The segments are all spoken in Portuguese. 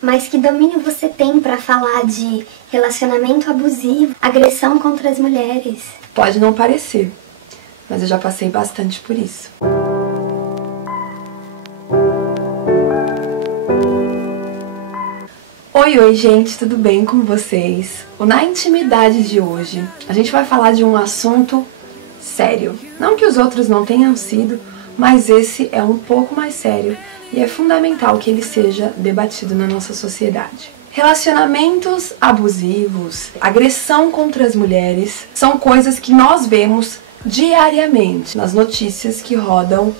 Mas que domínio você tem pra falar de relacionamento abusivo, agressão contra as mulheres? Pode não parecer, mas eu já passei bastante por isso. Oi, gente, tudo bem com vocês? Na intimidade de hoje, a gente vai falar de um assunto sério. Não que os outros não tenham sido, mas esse é um pouco mais sério e é fundamental que ele seja debatido na nossa sociedade. Relacionamentos abusivos, agressão contra as mulheres, são coisas que nós vemos diariamente nas notícias que rodam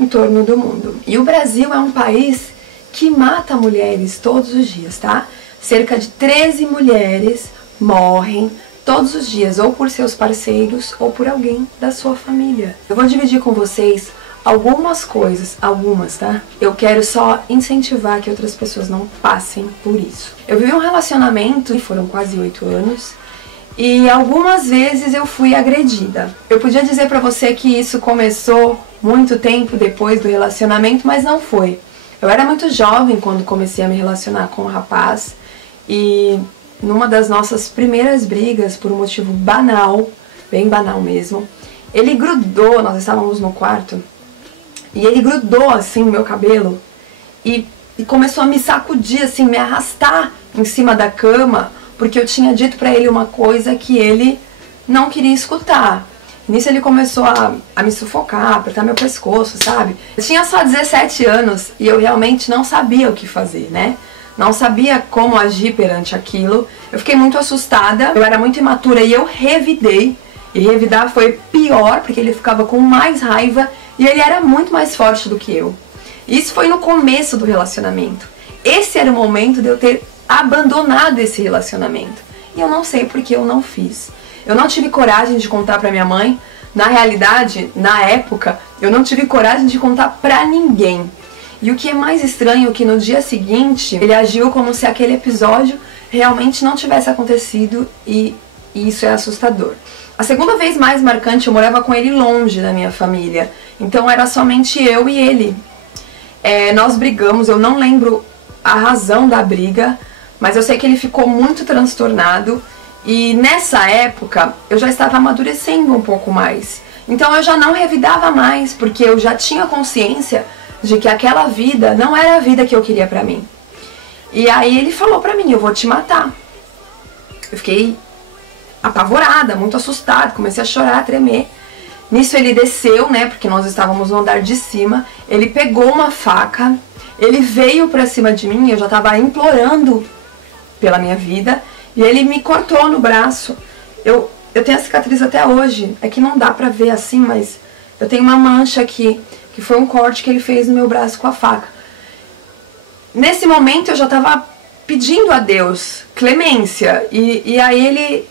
em torno do mundo. E o Brasil é um país que mata mulheres todos os dias, tá? Cerca de 13 mulheres morrem todos os dias, ou por seus parceiros, ou por alguém da sua família. Eu vou dividir com vocês algumas coisas, tá? Eu quero só incentivar que outras pessoas não passem por isso. Eu vivi um relacionamento, e foram quase 8 anos, e algumas vezes eu fui agredida. Eu podia dizer pra você que isso começou muito tempo depois do relacionamento, mas não foi. Eu era muito jovem quando comecei a me relacionar com um rapaz, e numa das nossas primeiras brigas, por um motivo banal, bem banal mesmo, ele grudou, nós estávamos no quarto, e ele grudou assim no meu cabelo e começou a me sacudir, assim, me arrastar em cima da cama, porque eu tinha dito pra ele uma coisa que ele não queria escutar. Nisso ele começou a me sufocar, apertar meu pescoço, sabe? Eu tinha só 17 anos e eu realmente não sabia o que fazer, né? Não sabia como agir perante aquilo. Eu fiquei muito assustada, eu era muito imatura e eu revidei. E revidar foi pior, porque ele ficava com mais raiva e ele era muito mais forte do que eu. Isso foi no começo do relacionamento. Esse era o momento de eu ter abandonado esse relacionamento. E eu não sei porque eu não fiz. Eu não tive coragem de contar pra minha mãe. Na realidade, na época, eu não tive coragem de contar pra ninguém. E o que é mais estranho é que no dia seguinte, ele agiu como se aquele episódio realmente não tivesse acontecido e isso é assustador. A segunda vez mais marcante, eu morava com ele longe da minha família. Então era somente eu e ele. Nós brigamos, eu não lembro a razão da briga, mas eu sei que ele ficou muito transtornado. E nessa época, eu já estava amadurecendo um pouco mais. Então eu já não revidava mais, porque eu já tinha consciência de que aquela vida não era a vida que eu queria pra mim. E aí ele falou pra mim, eu vou te matar. Eu fiquei apavorada, muito assustada, comecei a chorar, a tremer. Nisso ele desceu, né, porque nós estávamos no andar de cima, ele pegou uma faca, ele veio pra cima de mim, eu já tava implorando pela minha vida, e ele me cortou no braço. Eu tenho a cicatriz até hoje, é que não dá pra ver assim, mas eu tenho uma mancha aqui, que foi um corte que ele fez no meu braço com a faca. Nesse momento eu já tava pedindo a Deus clemência, e aí ele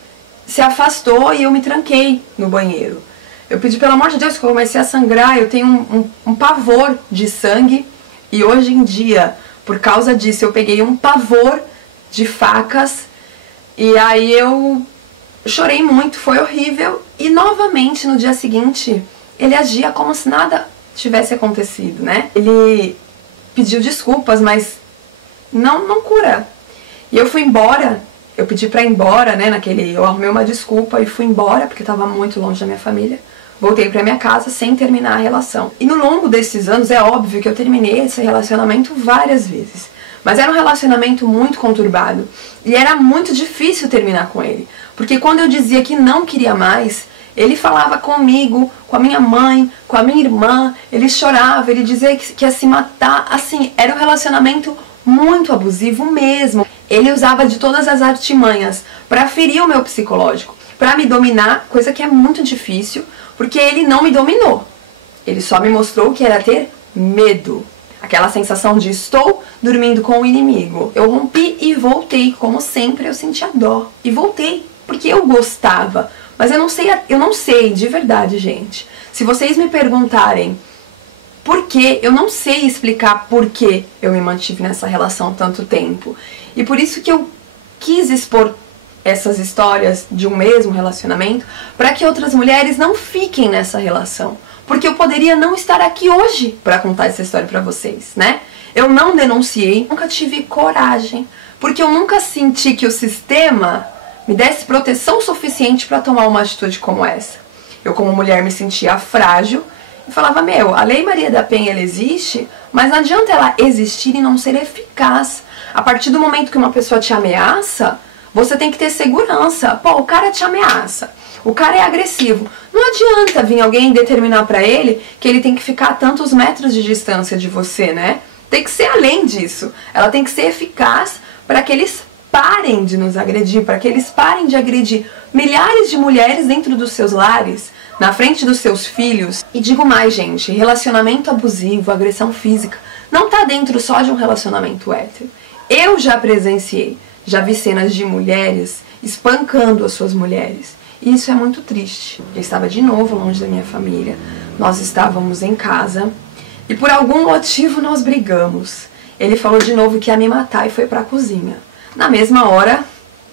se afastou e eu me tranquei no banheiro. Eu pedi pelo amor de Deus, que eu comecei a sangrar, eu tenho um pavor de sangue, e hoje em dia, por causa disso, eu peguei um pavor de facas, e aí eu chorei muito, foi horrível, e novamente no dia seguinte, ele agia como se nada tivesse acontecido, né? Ele pediu desculpas, mas não cura. E eu fui embora. Eu pedi pra ir embora, né, eu arrumei uma desculpa e fui embora, porque eu tava muito longe da minha família. Voltei pra minha casa sem terminar a relação. E no longo desses anos, é óbvio que eu terminei esse relacionamento várias vezes. Mas era um relacionamento muito conturbado. E era muito difícil terminar com ele. Porque quando eu dizia que não queria mais, ele falava comigo, com a minha mãe, com a minha irmã, ele chorava, ele dizia que ia se matar. Assim, era um relacionamento muito abusivo mesmo. Ele usava de todas as artimanhas para ferir o meu psicológico, para me dominar, coisa que é muito difícil, porque ele não me dominou. Ele só me mostrou que era ter medo. Aquela sensação de estou dormindo com o inimigo. Eu rompi e voltei, como sempre eu sentia dó. E voltei, porque eu gostava. Mas eu não sei de verdade, gente. Se vocês me perguntarem por que, eu não sei explicar por que eu me mantive nessa relação tanto tempo. E por isso que eu quis expor essas histórias de um mesmo relacionamento, para que outras mulheres não fiquem nessa relação. Porque eu poderia não estar aqui hoje para contar essa história para vocês, né? Eu não denunciei, nunca tive coragem, porque eu nunca senti que o sistema me desse proteção suficiente para tomar uma atitude como essa. Eu, como mulher, me sentia frágil e falava, meu, a Lei Maria da Penha, ela existe, mas não adianta ela existir e não ser eficaz. A partir do momento que uma pessoa te ameaça, você tem que ter segurança. Pô, o cara te ameaça, o cara é agressivo. Não adianta vir alguém determinar pra ele que ele tem que ficar a tantos metros de distância de você, né? Tem que ser além disso. Ela tem que ser eficaz para que eles parem de nos agredir, para que eles parem de agredir milhares de mulheres dentro dos seus lares, na frente dos seus filhos. E digo mais, gente, relacionamento abusivo, agressão física, não tá dentro só de um relacionamento hétero. Eu já presenciei, já vi cenas de mulheres espancando as suas mulheres. E isso é muito triste. Eu estava de novo longe da minha família, nós estávamos em casa e por algum motivo nós brigamos. Ele falou de novo que ia me matar e foi pra cozinha. Na mesma hora,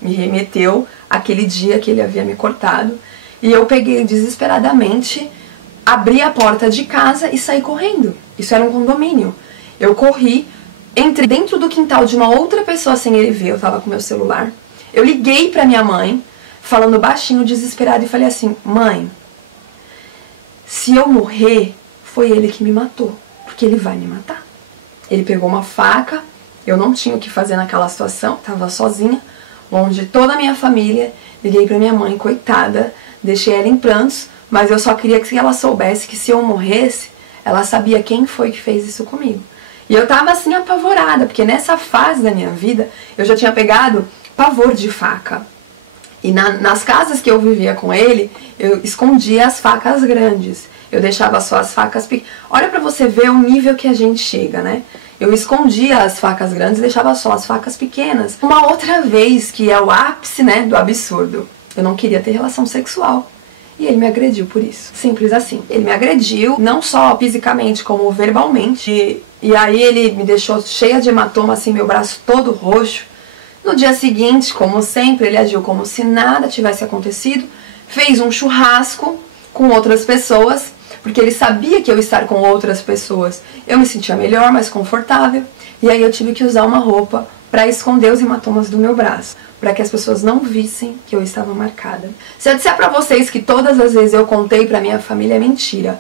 me remeteu àquele dia que ele havia me cortado e eu peguei desesperadamente, abri a porta de casa e saí correndo. Isso era um condomínio. Eu corri, entrei dentro do quintal de uma outra pessoa sem ele ver, eu tava com meu celular. Eu liguei pra minha mãe, falando baixinho, desesperado, e falei assim, mãe, se eu morrer, foi ele que me matou, porque ele vai me matar. Ele pegou uma faca, eu não tinha o que fazer naquela situação, tava sozinha, longe de toda a minha família, liguei pra minha mãe, coitada, deixei ela em prantos, mas eu só queria que ela soubesse que se eu morresse, ela sabia quem foi que fez isso comigo. E eu tava assim apavorada, porque nessa fase da minha vida, eu já tinha pegado pavor de faca. E nas casas que eu vivia com ele, eu escondia as facas grandes. Eu deixava só as facas pequenas. Olha pra você ver o nível que a gente chega, né? Eu escondia as facas grandes e deixava só as facas pequenas. Uma outra vez, que é o ápice, né, do absurdo. Eu não queria ter relação sexual. E ele me agrediu por isso. Simples assim. Ele me agrediu, não só fisicamente, como verbalmente. E aí ele me deixou cheia de hematoma, assim, meu braço todo roxo. No dia seguinte, como sempre, ele agiu como se nada tivesse acontecido. Fez um churrasco com outras pessoas, porque ele sabia que eu estar com outras pessoas eu me sentia melhor, mais confortável. E aí eu tive que usar uma roupa para esconder os hematomas do meu braço, para que as pessoas não vissem que eu estava marcada. Se eu disser para vocês que todas as vezes eu contei para minha família, é mentira.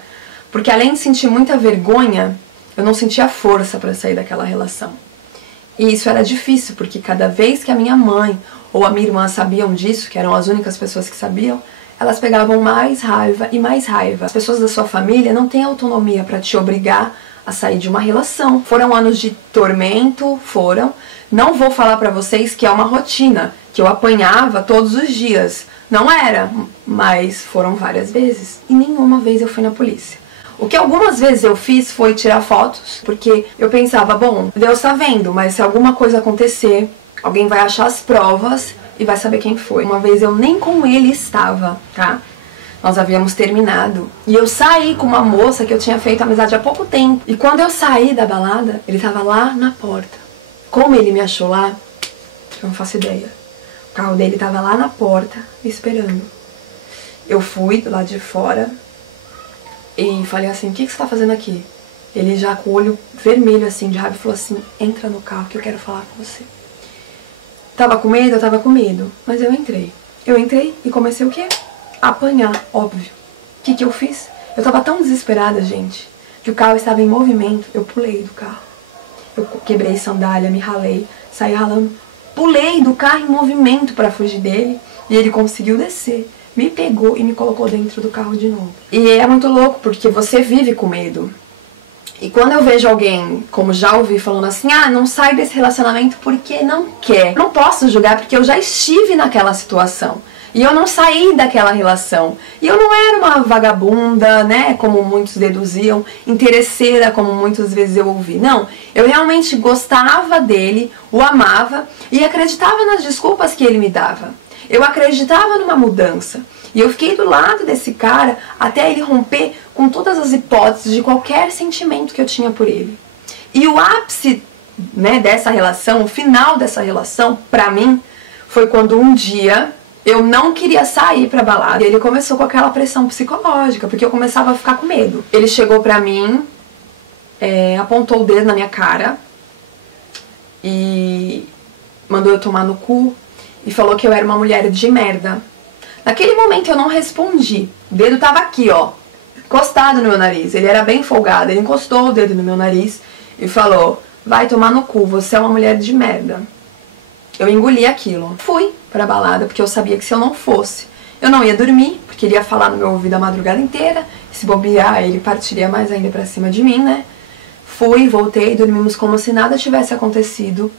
Porque além de sentir muita vergonha, eu não sentia força para sair daquela relação. E isso era difícil, porque cada vez que a minha mãe ou a minha irmã sabiam disso, que eram as únicas pessoas que sabiam, elas pegavam mais raiva e mais raiva. As pessoas da sua família não têm autonomia para te obrigar a sair de uma relação. Foram anos de tormento, foram. Não vou falar pra vocês que é uma rotina, que eu apanhava todos os dias. Não era, mas foram várias vezes. E nenhuma vez eu fui na polícia. O que algumas vezes eu fiz foi tirar fotos, porque eu pensava, bom, Deus tá vendo, mas se alguma coisa acontecer, alguém vai achar as provas e vai saber quem foi. Uma vez eu nem com ele estava, tá? Nós havíamos terminado. E eu saí com uma moça que eu tinha feito amizade há pouco tempo. E quando eu saí da balada, ele tava lá na porta. Como ele me achou lá, eu não faço ideia. O carro dele tava lá na porta, me esperando. Eu fui do lado de fora e falei assim, o que você tá fazendo aqui? Ele já com o olho vermelho assim, de raiva, falou assim, entra no carro que eu quero falar com você. Tava com medo? Eu tava com medo, mas eu entrei. Eu entrei e comecei o quê? A apanhar, óbvio. O que eu fiz? Eu tava tão desesperada, gente, que o carro estava em movimento, eu pulei do carro. Eu quebrei sandália, me ralei, saí ralando, pulei do carro em movimento pra fugir dele e ele conseguiu descer. Me pegou e me colocou dentro do carro de novo. E é muito louco, porque você vive com medo. E quando eu vejo alguém, como já ouvi, falando assim, ah, não sai desse relacionamento porque não quer. Eu não posso julgar porque eu já estive naquela situação. E eu não saí daquela relação. E eu não era uma vagabunda, né, como muitos deduziam, interesseira, como muitas vezes eu ouvi. Não, eu realmente gostava dele, o amava e acreditava nas desculpas que ele me dava. Eu acreditava numa mudança. E eu fiquei do lado desse cara até ele romper com todas as hipóteses de qualquer sentimento que eu tinha por ele. E o ápice, né, dessa relação, o final dessa relação, pra mim, foi quando um dia eu não queria sair pra balada. E ele começou com aquela pressão psicológica, porque eu começava a ficar com medo. Ele chegou pra mim, apontou o dedo na minha cara e mandou eu tomar no cu e falou que eu era uma mulher de merda. Naquele momento eu não respondi. O dedo tava aqui, ó, encostado no meu nariz. Ele era bem folgado, ele encostou o dedo no meu nariz e falou: vai tomar no cu, você é uma mulher de merda. Eu engoli aquilo. Fui pra balada, porque eu sabia que se eu não fosse, eu não ia dormir, porque ele ia falar no meu ouvido a madrugada inteira. E se bobear, ele partiria mais ainda pra cima de mim, né? Fui, voltei, dormimos como se nada tivesse acontecido.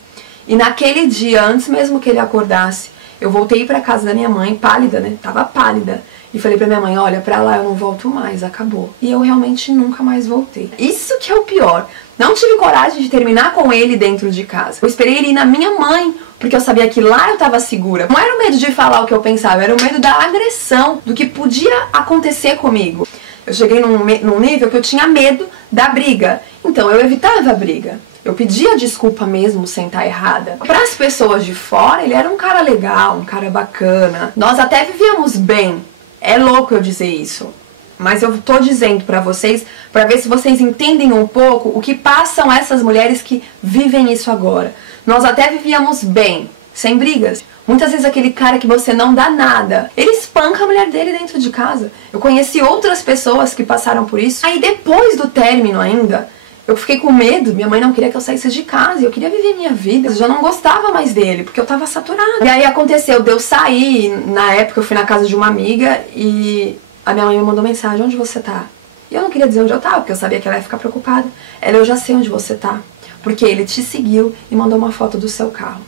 E naquele dia, antes mesmo que ele acordasse, eu voltei pra casa da minha mãe, pálida, né? Tava pálida. E falei pra minha mãe: olha, pra lá eu não volto mais, acabou. E eu realmente nunca mais voltei. Isso que é o pior. Não tive coragem de terminar com ele dentro de casa. Eu esperei ele ir na minha mãe, porque eu sabia que lá eu tava segura. Não era o medo de falar o que eu pensava, era o medo da agressão, do que podia acontecer comigo. Eu cheguei num nível que eu tinha medo da briga. Então eu evitava a briga. Eu pedia desculpa mesmo sem estar errada. Para as pessoas de fora, ele era um cara legal, um cara bacana. Nós até vivíamos bem. É louco eu dizer isso. Mas eu tô dizendo pra vocês, pra ver se vocês entendem um pouco o que passam essas mulheres que vivem isso agora. Nós até vivíamos bem, sem brigas. Muitas vezes aquele cara que você não dá nada, ele espanca a mulher dele dentro de casa. Eu conheci outras pessoas que passaram por isso. Aí depois do término ainda, eu fiquei com medo, minha mãe não queria que eu saísse de casa, eu queria viver minha vida, eu já não gostava mais dele, porque eu tava saturada. E aí aconteceu de eu sair, na época eu fui na casa de uma amiga e a minha mãe me mandou mensagem: onde você tá? E eu não queria dizer onde eu tava, porque eu sabia que ela ia ficar preocupada. Ela: eu já sei onde você tá, porque ele te seguiu e mandou uma foto do seu carro.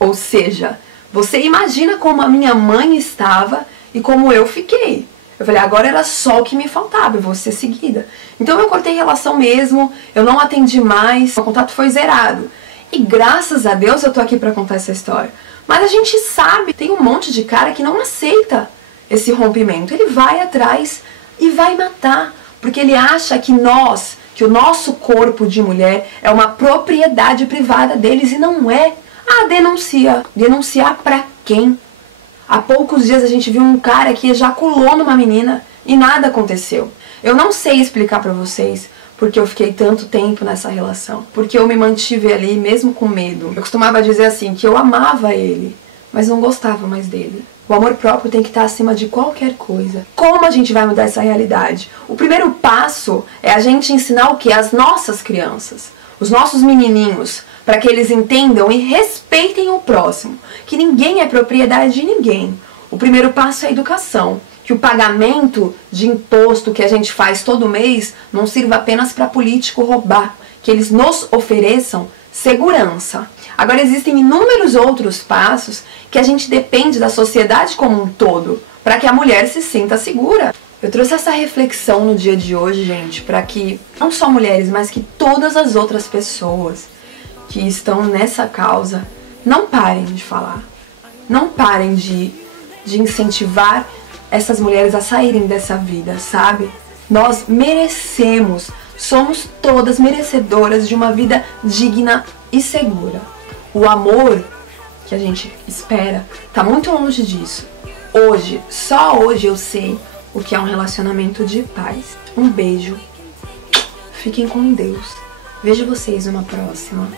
Ou seja, você imagina como a minha mãe estava e como eu fiquei. Eu falei: agora era só o que me faltava, eu vou ser seguida. Então eu cortei relação mesmo, eu não atendi mais, o contato foi zerado. E graças a Deus eu tô aqui pra contar essa história. Mas a gente sabe, tem um monte de cara que não aceita esse rompimento. Ele vai atrás e vai matar, porque ele acha que o nosso corpo de mulher é uma propriedade privada deles, e não é. Ah, denuncia. Denunciar pra quem? Há poucos dias a gente viu um cara que ejaculou numa menina e nada aconteceu. Eu não sei explicar pra vocês porque eu fiquei tanto tempo nessa relação, porque eu me mantive ali mesmo com medo. Eu costumava dizer assim, que eu amava ele, mas não gostava mais dele. O amor próprio tem que estar acima de qualquer coisa. Como a gente vai mudar essa realidade? O primeiro passo é a gente ensinar o quê? As nossas crianças, os nossos menininhos, para que eles entendam e respeitem o próximo, que ninguém é propriedade de ninguém. O primeiro passo é a educação, que o pagamento de imposto que a gente faz todo mês não sirva apenas para político roubar, que eles nos ofereçam segurança. Agora existem inúmeros outros passos que a gente depende da sociedade como um todo, para que a mulher se sinta segura. Eu trouxe essa reflexão no dia de hoje, gente, para que não só mulheres, mas que todas as outras pessoas que estão nessa causa não parem de falar, não parem de incentivar essas mulheres a saírem dessa vida, sabe? Nós merecemos, somos todas merecedoras de uma vida digna e segura. O amor que a gente espera tá muito longe disso. Hoje, só hoje eu sei o que é um relacionamento de paz. Um beijo. Fiquem com Deus. Vejo vocês numa próxima.